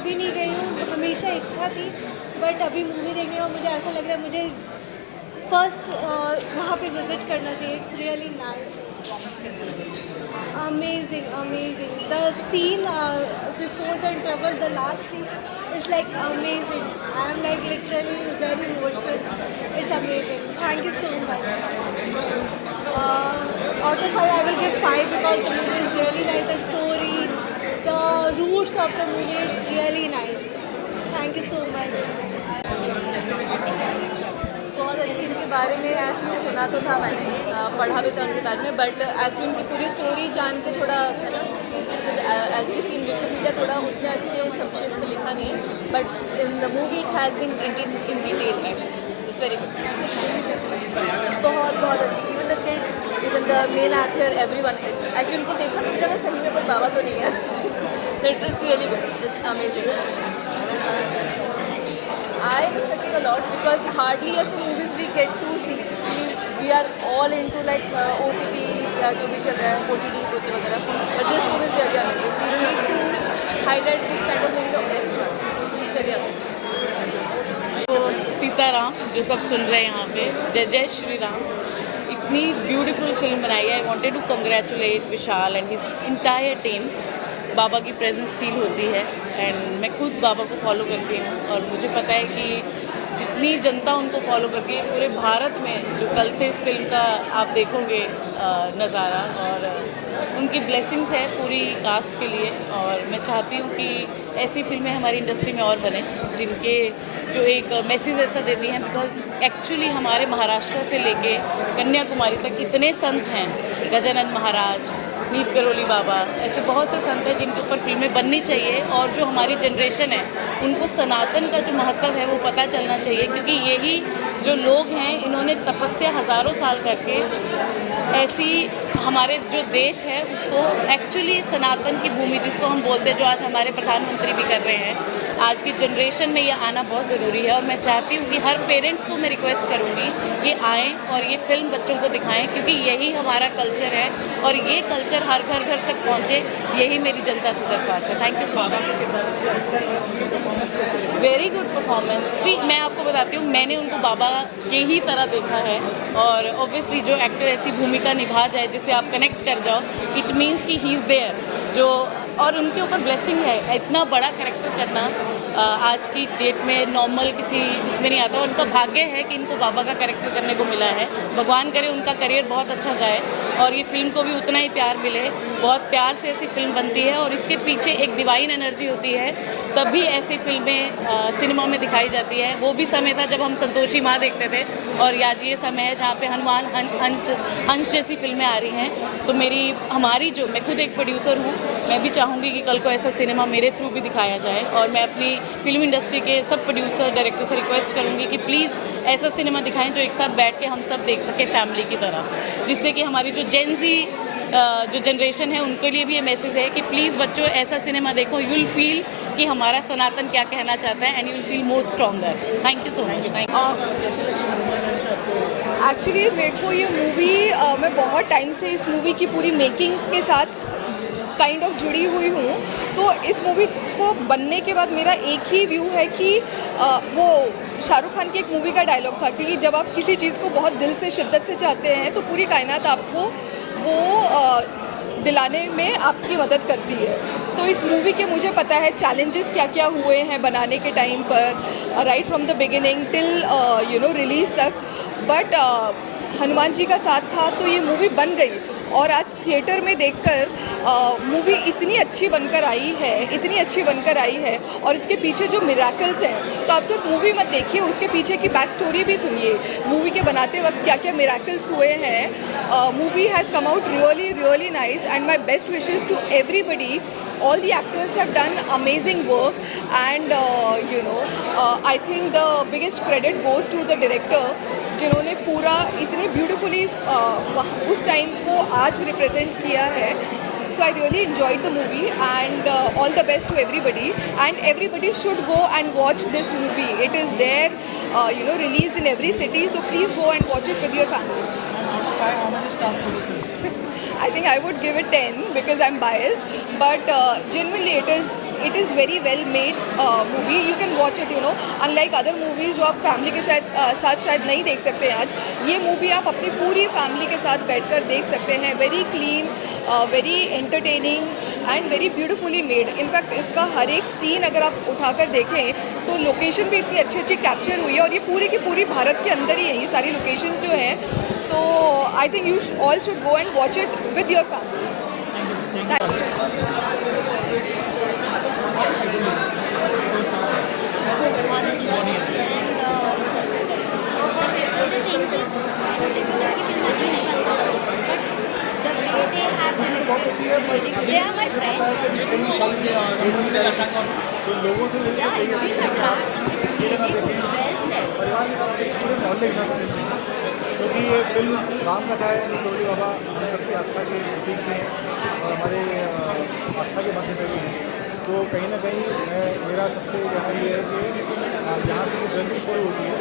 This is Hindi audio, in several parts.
कभी नहीं गई हूँ, हमेशा इच्छा थी, बट अभी मूवी देखने और मुझे ऐसा लग रहा है मुझे फर्स्ट वहाँ पे विजिट करना चाहिए. It's really nice. Amazing, amazing. The scene before the interval, the last scene is like amazing. I am like literally very emotional. It's amazing. Thank you so much. Out of 5, I will give 5 because the movie is really nice. The story, the roots of the movie is really nice. Thank you so much. बहुत अच्छी इनके बारे में एक्चुअली सुना तो था मैंने, पढ़ा भी था उनके बारे में, बट एक्चुअली उनकी पूरी स्टोरी जान के थोड़ा है ना, एज वी सीन विकिपीडिया थोड़ा उतने अच्छे संक्षेप में लिखा नहीं है, but in the movie it has been in detail actually. It's very good. बहुत बहुत अच्छी. Even the kid, even the main actor, every one. Actually उनको देखा तो मुझे लगा सही में कोई बाबा तो नहीं है. It is really good. It's amazing. I am expecting a lot because hardly ऐसे movies we get to see. We are all into like OTT या जो भी चल रहा है, OTT कुछ वगैरह. But this movie is really amazing. We need to highlight this kind of movie to everyone. It's very amazing. तो सीताराम जो सब सुन रहे हैं यहाँ पे, जय जय श्री राम. इतनी ब्यूटीफुल फिल्म बनाई है. I wanted to congratulate Vishal and his entire team. Baba की प्रेजेंस फील होती है एंड मैं खुद बाबा को फॉलो करती हूँ और मुझे पता है कि जितनी जनता उनको फॉलो करती है पूरे भारत में, जो कल से इस फिल्म का आप देखोगे नज़ारा, और उनकी ब्लेसिंग्स है पूरी कास्ट के लिए. और मैं चाहती हूँ कि ऐसी फिल्में हमारी इंडस्ट्री में और बने जिनके जो एक मैसेज ऐसा देती हैं. बिकॉज एक्चुअली हमारे महाराष्ट्र से लेके कन्याकुमारी तक इतने संत हैं, गजानन महाराज, नीप करोली बाबा, ऐसे बहुत से संत हैं जिनके ऊपर फिल्में बननी चाहिए. और जो हमारी जनरेशन है उनको सनातन का जो महत्व है वो पता चलना चाहिए, क्योंकि यही जो लोग हैं इन्होंने तपस्या हज़ारों साल करके ऐसी हमारे जो देश है उसको एक्चुअली सनातन की भूमि जिसको हम बोलते हैं, जो आज हमारे प्रधानमंत्री भी कर रहे हैं, आज की जनरेशन में ये आना बहुत ज़रूरी है. और मैं चाहती हूँ कि हर पेरेंट्स को मैं रिक्वेस्ट करूँगी कि आएँ और ये फिल्म बच्चों को दिखाएं, क्योंकि यही हमारा कल्चर है और ये कल्चर हर घर घर तक पहुँचे, यही मेरी जनता से दरख्वास्त है. Thank you so much. Very good performance. See मैं आपको बताती हूँ, मैंने उनको बाबा के ही तरह देखा है. और ऑब्वियसली जो एक्टर ऐसी भूमिका निभा जाए जिससे आप कनेक्ट कर जाओ, इट मीन्स कि ही इज़ देयर. जो और उनके ऊपर ब्लेसिंग है. इतना बड़ा कैरेक्टर करना आज की डेट में नॉर्मल किसी उसमें नहीं आता. उनका भाग्य है कि इनको बाबा का कैरेक्टर करने को मिला है. भगवान करे उनका करियर बहुत अच्छा जाए और ये फिल्म को भी उतना ही प्यार मिले. बहुत प्यार से ऐसी फिल्म बनती है और इसके पीछे एक डिवाइन एनर्जी होती है, तभी ऐसी फिल्में सिनेमा में दिखाई जाती है. वो भी समय था जब हम संतोषी माँ देखते थे, और आज ये समय है जहाँ पे हनुमान हंस जैसी फिल्में आ रही हैं. तो हमारी जो, मैं खुद एक प्रोड्यूसर हूँ, मैं भी चाहूँगी कि कल को ऐसा सिनेमा मेरे थ्रू भी दिखाया जाए. और मैं अपनी फिल्म इंडस्ट्री के सब प्रोड्यूसर डायरेक्टर से रिक्वेस्ट करूँगी कि प्लीज़ ऐसा सिनेमा दिखाएं जो एक साथ बैठ के हम सब देख सकें फैमिली की तरह, जिससे कि हमारी जो जेनजी जो जनरेशन है उनके लिए भी ये मैसेज है कि प्लीज़ बच्चों ऐसा सिनेमा देखो. यू विल फील कि हमारा सनातन क्या कहना चाहता है and you will feel more stronger. Thank you so much. Thank actually मेरे को ये मूवी मैं बहुत टाइम से इस मूवी की पूरी मेकिंग के साथ काइंड ऑफ जुड़ी हुई हूँ. तो इस मूवी को बनने के बाद मेरा एक ही व्यू है कि वो शाहरुख खान की एक मूवी का डायलॉग था कि जब आप किसी चीज़ को बहुत दिल से शिद्दत से चाहते हैं तो पूरी कायनात आपको वो दिलाने में आपकी मदद करती है. तो इस मूवी के मुझे पता है चैलेंजेस क्या क्या हुए हैं बनाने के टाइम पर, right from the beginning till release तक. बट हनुमान जी का साथ था तो ये मूवी बन गई. और आज थिएटर में देखकर मूवी इतनी अच्छी बनकर आई है और इसके पीछे जो मिरेकल्स हैं, तो आप सिर्फ मूवी मत देखिए, उसके पीछे की बैक स्टोरी भी सुनिए. मूवी के बनाते वक्त क्या क्या मिरेकल्स हुए हैं. Movie has come out really nice and my best wishes to everybody. All the actors have done amazing work and I think the biggest credit goes to the director जिन्होंने पूरा इतने ब्यूटीफुली उस टाइम को आज रिप्रेजेंट किया है. So I really enjoyed the movie and all the best to everybody, and everybody should go and watch this movie. It is there, released in every city, so please go and watch it with your family. Out of 5, how many stars for the film? I think I would give it 10 because I'm biased, but genuinely it is it is very well made movie. You can watch it, you know, unlike other movies जो आप फैमिली के साथ शायद नहीं देख सकते हैं आज. ये मूवी आप अपनी पूरी फैमिली के साथ बैठकर देख सकते हैं. Very clean, very entertaining and very beautifully made. In fact इसका हर एक सीन अगर आप उठाकर देखें तो लोकेशन भी इतनी अच्छी कैप्चर हुई है, और ये पूरी की पूरी भारत के अंदर ही है ये सारी लोकेशंस जो हैं. तो I think you all should go and watch it with your family. They are my friends. तो लोगों से मिलकर Yeah, it will attract. It's really good. Well said. परिवार के साथ एक पूरे मोहल्ले के साथ मिलते हैं, क्योंकि ये फिल्म राम कथा है. निकोली बाबा हम सबकी आस्था के प्रतीक में और हमारे आस्था के मध्य में भी हैं. तो कहीं ना कहीं मेरा सबसे कहना ये है कि यहाँ से जो जर्नी शुरू होती है,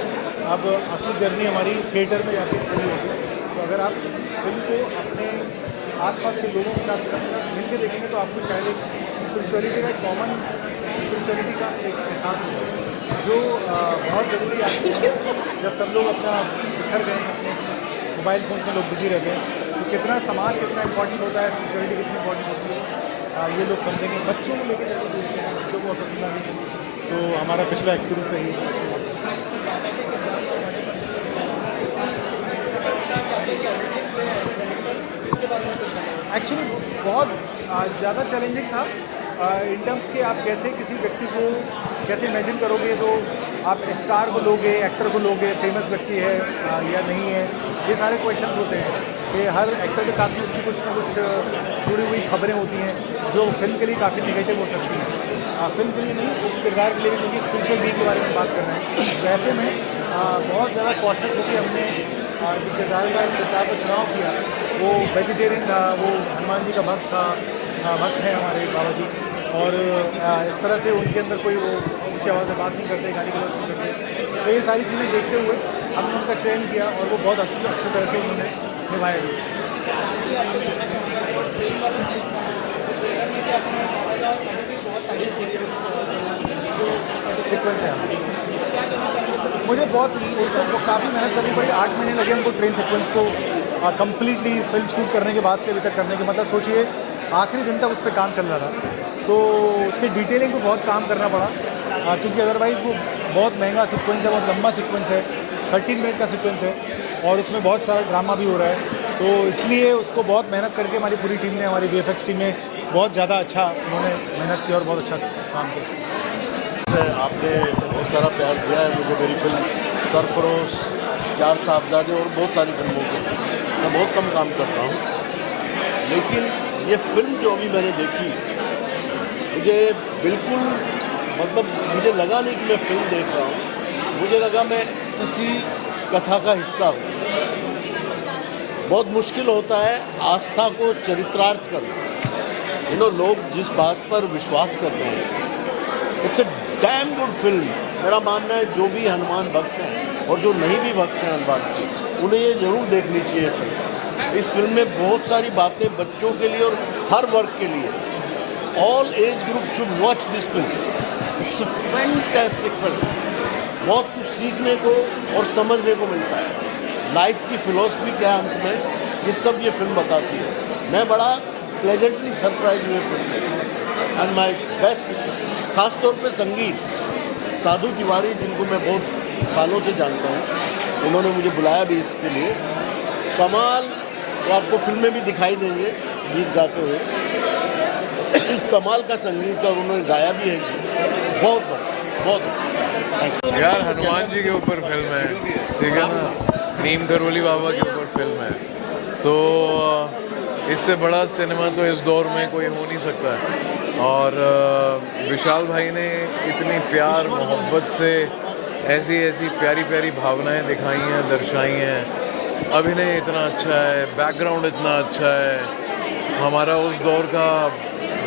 अब असली जर्नी हमारी थिएटर में जाके शुरू होती है. तो अगर आप फिल्म को अपने आसपास के लोगों के साथ मिल के देखेंगे तो आपको शायद एक स्पिरिचुअलिटी का, एक कॉमन स्पिरिचुअलिटी का एक एहसास होगा जो बहुत ज़रूरी है. जब सब लोग अपना बिखर गए, अपने मोबाइल फोन्स में लोग बिजी रह गए, तो कितना समाज कितना इंपॉर्टेंट होता है, स्पिरिचुअलिटी कितनी इंपॉर्टेंट होती है, ये लोग समझेंगे. बच्चों को लेकर जब देखते हैं, बच्चों को पसंद आएगी. तो हमारा पिछला एक्सपीरियंस रही एक्चुअली बहुत ज़्यादा चैलेंजिंग था इन टर्म्स के आप कैसे किसी व्यक्ति को कैसे इमेजिन करोगे. तो आप स्टार को लोगे, एक्टर को लोगे, फेमस व्यक्ति है या नहीं है, ये सारे क्वेश्चंस होते हैं कि हर एक्टर के साथ में उसकी कुछ ना कुछ जुड़ी हुई खबरें होती हैं जो फिल्म के लिए काफ़ी नेगेटिव हो सकती हैं. फिल्म के लिए नहीं, उस किरदार के लिए भी, क्योंकि स्पिरिचुअल बीइंग के बारे में बात कर रहे हैं. वैसे में बहुत ज़्यादा कॉशियस होकर हमने जो किरदार का चुनाव किया. वो वेजिटेरियन था, वो हनुमान जी का भक्त था, भक्त है हमारे बाबा जी, और इस तरह से उनके अंदर कोई वो ऊँची आवाज़ में बात नहीं करते, गाली गलौज नहीं करते. तो ये सारी चीज़ें देखते हुए हमने उनका चयन किया और वो बहुत अच्छी तरह से उन्होंने निभाया गया. सीक्वेंस है मुझे बहुत उसको काफ़ी मेहनत करनी पड़ी. 8 महीने लगे हमको ट्रेन सीक्वेंस को कम्प्लीटली फिल्म शूट करने के बाद से अभी तक करने के, मतलब सोचिए आखिरी दिन तक उस पर काम चल रहा था. तो उसके डिटेलिंग पे बहुत काम करना पड़ा, क्योंकि अदरवाइज़ वो बहुत महंगा सीक्वेंस है, बहुत लंबा सीक्वेंस है, 13 मिनट का सीक्वेंस है और उसमें बहुत सारा ड्रामा भी हो रहा है. तो इसलिए उसको बहुत मेहनत करके हमारी पूरी टीम ने, हमारी VFX टीम ने बहुत ज़्यादा अच्छा उन्होंने मेहनत की और बहुत अच्छा काम किया. आपने बहुत सारा प्यार दिया है मुझे. मेरी फिल्म सरफरोश, चार साहबजादे और बहुत सारी फिल्मों के मैं बहुत कम काम करता हूँ, लेकिन ये फिल्म जो अभी मैंने देखी मुझे बिल्कुल, मतलब मुझे लगा नहीं कि मैं फिल्म देख रहा हूँ, मुझे लगा मैं किसी कथा का हिस्सा हूँ. बहुत मुश्किल होता है आस्था को चरितार्थ करना. लोग जिस बात पर विश्वास करते हैं, it's a damn good film. मेरा मानना है जो भी हनुमान भक्त हैं और जो नहीं भी भक्त हैं हनुमान के, उन्हें ये ज़रूर देखनी चाहिए फिल्म. इस फिल्म में बहुत सारी बातें बच्चों के लिए और हर वर्ग के लिए, all age group should watch this film. It's a fantastic film. बहुत कुछ सीखने को और समझने को मिलता है. लाइफ की फिलॉसफी क्या है अंत में, ये सब ये फिल्म बताती है. मैं बड़ा प्लेजेंटली सरप्राइज हुए फिल्म में एंड माई बेस्ट. ख़ासतौर पे संगीत, साधु तिवारी जिनको मैं बहुत सालों से जानता हूँ, उन्होंने मुझे बुलाया भी इसके लिए. कमाल. वो आपको फिल्म में भी दिखाई देंगे गीत गाते हुए. कमाल का संगीत और उन्होंने गाया भी है. बहुत बहुत यार हनुमान जी के ऊपर फिल्म है, ठीक है ना, नीम करौली बाबा के ऊपर फिल्म है, तो इससे बड़ा सिनेमा तो इस दौर में कोई हो नहीं सकता है. और विशाल भाई ने इतनी प्यार मोहब्बत से ऐसी ऐसी प्यारी प्यारी भावनाएं दिखाई हैं, दर्शाई हैं. अभिनय इतना अच्छा है, बैकग्राउंड इतना अच्छा है, हमारा उस दौर का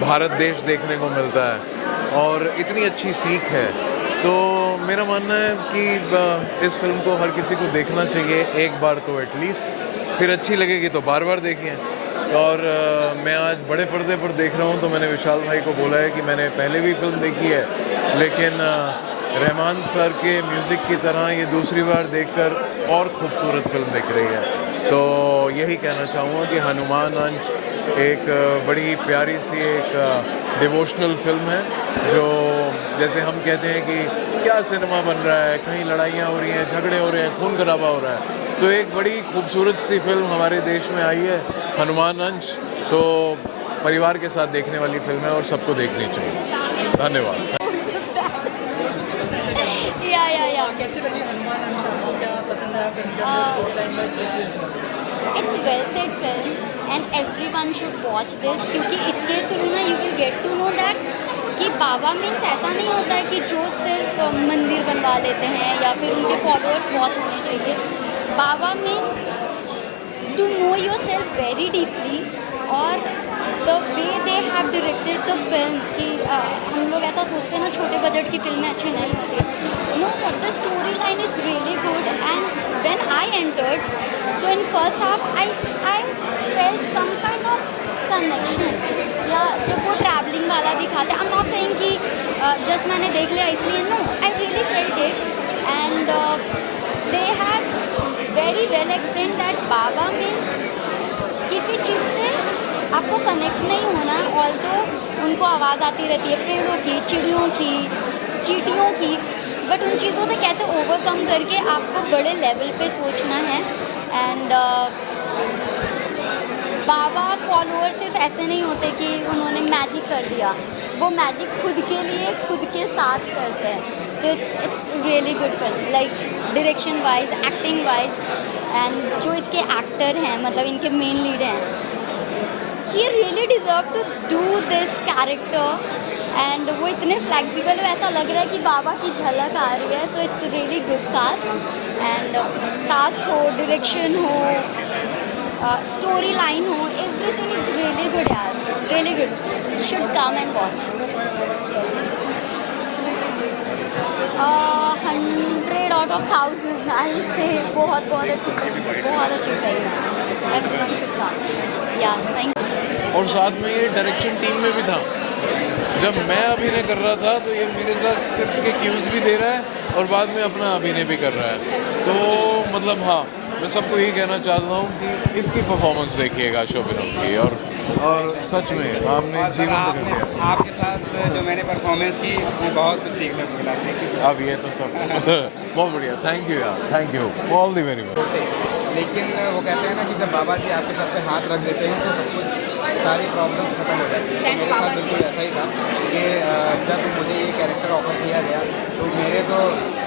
भारत देश देखने को मिलता है और इतनी अच्छी सीख है. तो मेरा मानना है कि इस फिल्म को हर किसी को देखना चाहिए एक बार तो एटलीस्ट, फिर अच्छी लगेगी तो बार बार देखिए. और मैं आज बड़े पर्दे पर देख रहा हूँ, तो मैंने विशाल भाई को बोला है कि मैंने पहले भी फिल्म देखी है, लेकिन रहमान सर के म्यूज़िक की तरह ये दूसरी बार देखकर और खूबसूरत फिल्म दिख रही है। तो यही कहना चाहूँगा कि हनुमान अंश एक बड़ी प्यारी सी एक डिवोशनल फिल्म है, जो जैसे हम कहते हैं कि क्या सिनेमा बन रहा है, कहीं लड़ाइयाँ हो रही हैं, झगड़े हो रहे हैं, खून खराबा हो रहा है, तो एक बड़ी खूबसूरत सी फिल्म हमारे देश में आई है हनुमान अंश। तो परिवार के साथ देखने वाली फिल्म है और सबको देखनी चाहिए। धन्यवाद। कैसे लगी हनुमान अंश आपको, क्या पसंद आया फिल्म के अंदर स्टोरी लाइन वाइज कैसी है? It's well said film and everyone should watch this, क्योंकि इसके थ्रू ना you will get to know that कि बाबा मीन्स ऐसा नहीं होता है कि जो सिर्फ मंदिर बनवा लेते हैं या फिर उनके फॉलोअर्स बहुत होने चाहिए। Baba means to know yourself very deeply, और the way they have directed the film कि हम लोग ऐसा सोचते हैं ना छोटे बजट की फिल्में अच्छी नहीं होती, no the story line is really good. And when I entered, so in first half I felt some kind of connection, या जब वो ट्रैवलिंग वाला दिखाते, आई एम नॉट सेइंग कि जस्ट मैंने देख लिया इसलिए, no I really felt it. And they have very well explain that बाबा मीन्स किसी चीज़ से आपको कनेक्ट नहीं होना, ऑल तो उनको आवाज़ आती रहती है पेड़ों की, चिड़ियों की, चींटियों की, बट उन चीज़ों से कैसे ओवरकम करके आपको बड़े लेवल पे सोचना है। एंड बाबा फॉलोअर सिर्फ ऐसे नहीं होते कि उन्होंने मैजिक कर दिया, वो मैजिक खुद के लिए खुद के साथ करते हैं। तो it's really good film, like direction wise, acting wise, and जो इसके एक्टर हैं, मतलब इनके मेन लीड हैं, ये really deserve to do this character. And वो इतने फ्लेक्सिबल है, ऐसा लग रहा है कि बाबा की झलक आ रही है। So it's really good cast, and cast हो, डायरेक्शन हो, स्टोरी लाइन हो, एवरीथिंग इज़ रियली गुड यार, really good, should come and watch. 100 out of 1000 I say बहुत अच्छी फिल्म, बहुत अच्छी फिल्म है, एवरीवन शुड कम। या थैंक यू। और साथ में ये डायरेक्शन टीम में भी था, जब मैं अभिनय कर रहा था तो ये मेरे साथ स्क्रिप्ट के क्यूज भी दे रहा है और बाद में अपना अभिनय भी कर रहा है। तो मतलब हाँ, मैं सबको यही कहना चाहता हूँ कि इसकी परफॉर्मेंस देखिएगा शोभिनम की, और सच में आपने जीवन कर दिया। आपके साथ जो मैंने परफॉर्मेंस की उसमें बहुत कुछ सीखने को मिला। अब ये तो सब बहुत बढ़िया, थैंक यू यार, thank you, all the very much. लेकिन वो कहते हैं ना कि जब बाबा जी आपके सर पे हाथ रख देते हैं तो सब कुछ सारी प्रॉब्लम खत्म हो जाती है। मेरे साथ बिल्कुल ऐसा ही था कि जब मुझे ये कैरेक्टर ऑफर किया गया तो मेरे तो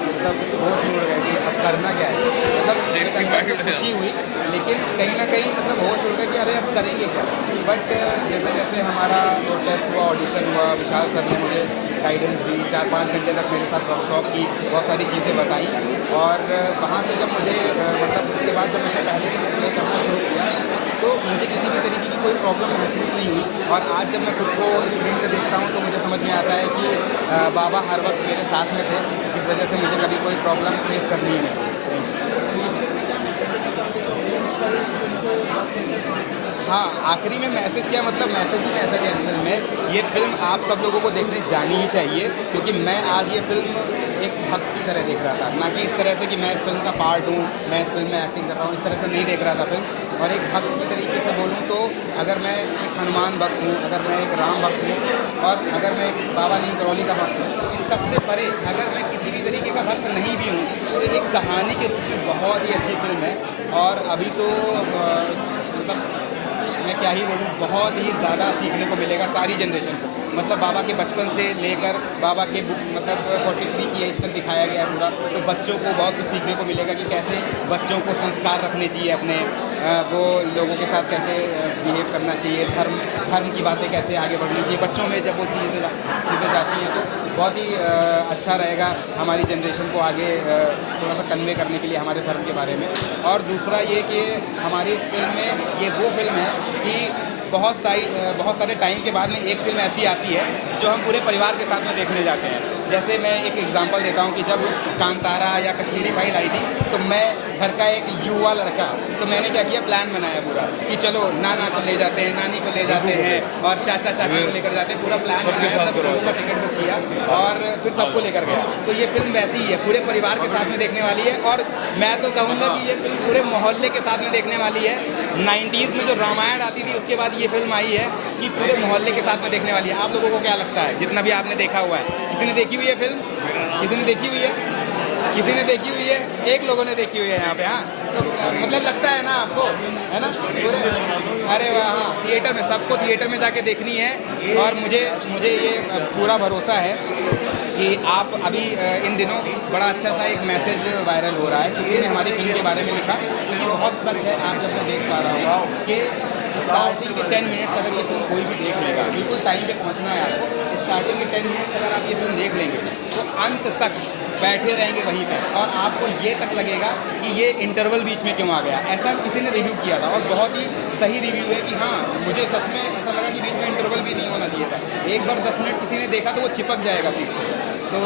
मतलब होश उड़ गए कि अब करना क्या है, मतलब खुशी हुई, लेकिन कहीं ना कहीं मतलब होश उड़ गया कि अरे अब करेंगे क्या। बट जैसे जैसे हमारा वो टेस्ट हुआ, ऑडिशन हुआ, विशाल सर ने मुझे गाइडेंस दी, 4-5 घंटे तक मेरे साथ वर्कशॉप की, बहुत सारी चीज़ें बताई, और वहाँ से जब मुझे मतलब उसके बाद जब मैंने पहले दिन प्ले करना शुरू किया तो मुझे किसी भी तरीके की कोई प्रॉब्लम महसूस नहीं हुई। और आज जब मैं खुद को स्क्रीन पर देखता हूँ तो मुझे समझ में आता है कि बाबा हर वक्त मेरे साथ में थे, जिस वजह से मुझे कभी कोई प्रॉब्लम फेस करनी ही नहीं। हाँ, आखिरी में मैसेज क्या, मतलब मैसेज ही मैसेज है इस फिल्म में। ये फिल्म आप सब लोगों को देखने जानी ही चाहिए, क्योंकि मैं आज ये फिल्म एक भक्त की तरह देख रहा था, ना कि इस तरह से कि मैं इस फिल्म का पार्ट हूँ, मैं इस फिल्म में एक्टिंग कर रहा हूँ, इस तरह से नहीं देख रहा था फिल्म। और एक भक्त की तरीके से बोलूँ तो अगर मैं एक हनुमान भक्त हूँ, अगर मैं एक राम भक्त हूँ, और अगर मैं एक बाबा नीम करौली का भक्त हूँ, तो इन सबसे परे अगर मैं किसी भी तरीके का भक्त नहीं भी हूँ तो एक कहानी के रूप में बहुत ही अच्छी फिल्म है। और अभी तो मतलब मैं क्या ही बोलूँ, बहुत ही ज़्यादा सीखने को मिलेगा सारी जनरेशन को। मतलब बाबा के बचपन से लेकर बाबा के मतलब 43 की एज तक दिखाया गया है पूरा, तो बच्चों को बहुत कुछ सीखने को मिलेगा कि कैसे बच्चों को संस्कार रखने चाहिए अपने, वो लोगों के साथ कैसे बिहेव करना चाहिए, धर्म की बातें कैसे आगे बढ़नी चाहिए बच्चों में। जब वो चीज़ें जाती हैं तो बहुत ही अच्छा रहेगा हमारी जनरेशन को आगे थोड़ा सा कन्वे करने के लिए हमारे धर्म के बारे में। और दूसरा ये कि हमारी इस फिल्म में ये वो फिल्म है कि बहुत सारे टाइम के बाद में एक फिल्म ऐसी आती है जो हम पूरे परिवार के साथ में देखने जाते हैं। जैसे मैं एक एग्जांपल देता हूँ कि जब कांतारा या कश्मीरी फाइल आई थी तो मैं घर का एक युवा लड़का, तो मैंने क्या किया, प्लान बनाया पूरा कि चलो नाना को ले जाते हैं, नानी को ले जाते हैं और चाचा चाची को लेकर जाते हैं। पूरा प्लान बनाया, 10 लोगों का टिकट बुक किया और फिर सबको लेकर गया। तो ये फिल्म वैसी ही है, पूरे परिवार के साथ में देखने वाली है। और मैं तो कहूँगा कि ये फिल्म पूरे मोहल्ले के साथ में देखने वाली है। 90s में जो रामायण आती थी उसके बाद ये फिल्म आई है कि पूरे मोहल्ले के साथ में देखने वाली है। आप लोगों को क्या लगता है, जितना भी आपने देखा हुआ है, किसी ने देखी हुई है फिल्म? किसी ने देखी हुई है? किसी ने देखी हुई है? एक लोगों ने देखी हुई है यहाँ पे। हाँ, तो मतलब लगता है ना आपको, है ना? अरे वाह, हाँ, थिएटर में, सबको थिएटर में जाके देखनी है। और मुझे ये पूरा भरोसा है कि आप अभी इन दिनों बड़ा अच्छा सा एक मैसेज वायरल हो रहा है। किसी ने हमारी फिल्म के बारे में लिखा, क्योंकि बहुत सच है। आज जब मैं देख पा रहा हूँ कि स्टार्टिंग के 10 मिनट्स अगर ये फिल्म कोई भी देख लेगा, बिल्कुल टाइम पे पहुँचना है आपको। स्टार्टिंग के 10 मिनट्स अगर आप ये फिल्म देख लेंगे तो अंत तक बैठे रहेंगे वहीं पे, और आपको ये तक लगेगा कि ये इंटरवल बीच में क्यों आ गया। ऐसा किसी ने रिव्यू किया था और बहुत ही सही रिव्यू है कि हाँ, मुझे सच में ऐसा लगा कि बीच में इंटरवल भी नहीं होना चाहिए था। एक बार 10 मिनट किसी ने देखा तो वो चिपक जाएगा पीछे। तो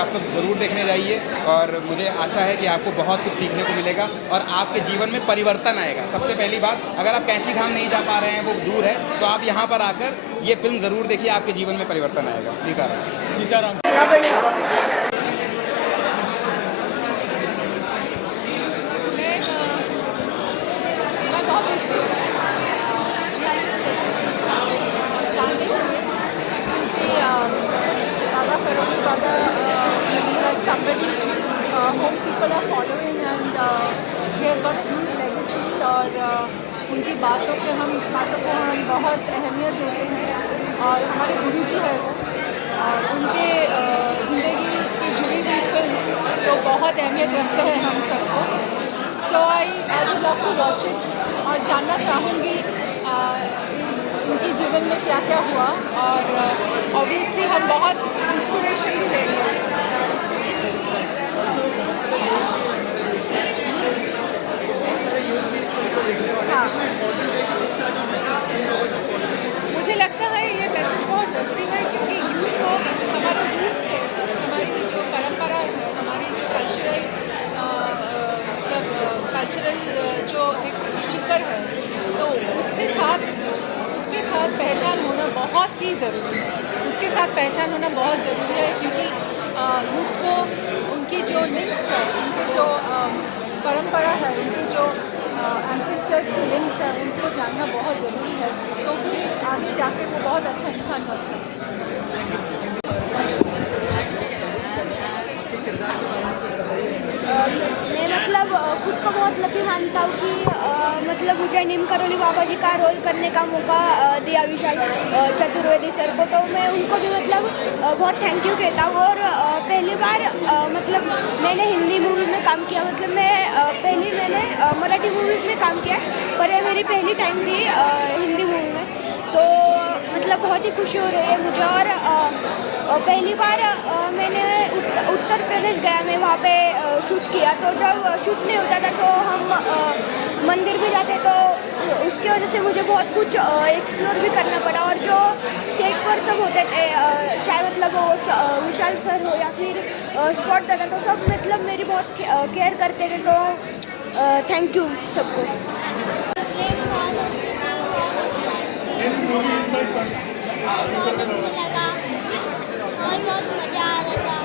आप सब ज़रूर देखने जाइए और मुझे आशा है कि आपको बहुत कुछ सीखने को मिलेगा और आपके जीवन में परिवर्तन आएगा। सबसे पहली बात, अगर आप कैंची धाम नहीं जा पा रहे हैं, वो दूर है, तो आप यहाँ पर आकर ये फिल्म ज़रूर देखिए, आपके जीवन में परिवर्तन आएगा। Sitaram. Somebody whom people are following and he has got a huge legacy और उनकी बातों को हम बहुत अहमियत देते हैं और हमारे गुरु जी है वो, और उनके ज़िंदगी की जुड़ी हुई फिल्म तो बहुत अहमियत रखते हैं हम सबको। So I would love to watch it और जानना चाहूँगी उनके जीवन में क्या क्या हुआ, और ऑब्वियसली हम बहुत इंस्पिरेशन भी लेंगे। मुझे लगता है ये मैसेज बहुत ज़रूरी है, क्योंकि यूथ को हमारे रूट से, हमारी जो परंपरा है, हमारी जो कल्चरल जो एक शिखर है, तो उसके साथ पहचान होना बहुत ही ज़रूरी है। उसके साथ पहचान होना बहुत ज़रूरी है, क्योंकि यूथ को उनकी जो लिंक्स है, उनकी जो परंपरा है, उनकी जो एंसेस्टर्स की लिंक्स है, उनको जानना बहुत ज़रूरी है, तो फिर आगे जाके वो बहुत अच्छा इंसान बन सकते मैं मतलब खुद को बहुत लकी मानता हूँ कि मतलब मुझे नीम करोली बाबा जी का रोल करने का मौका दिया विशाल चतुर्वेदी सर को, तो मैं उनको भी मतलब बहुत थैंक यू कहता हूँ। और पहली बार मतलब मैंने हिंदी मूवी में काम किया, मतलब मैंने मराठी मूवीज़ में काम किया, पर ये मेरी पहली टाइम थी हिंदी मूवी में, तो मतलब बहुत ही खुशी हो रही है मुझे। और पहली बार मैंने उत्तर प्रदेश गया, मैं वहाँ पे शूट किया, तो जब शूट नहीं होता था तो हम मंदिर भी जाते, तो उसकी वजह से मुझे बहुत कुछ एक्सप्लोर भी करना पड़ा। और जो सेट पर सब होते थे, चाहे मतलब वो विशाल सर हो या फिर स्पॉट दादा, तो सब मतलब मेरी बहुत केयर करते थे, तो थैंक यू सबको। बहुत अच्छा लगा और बहुत मज़ा आ रहा था।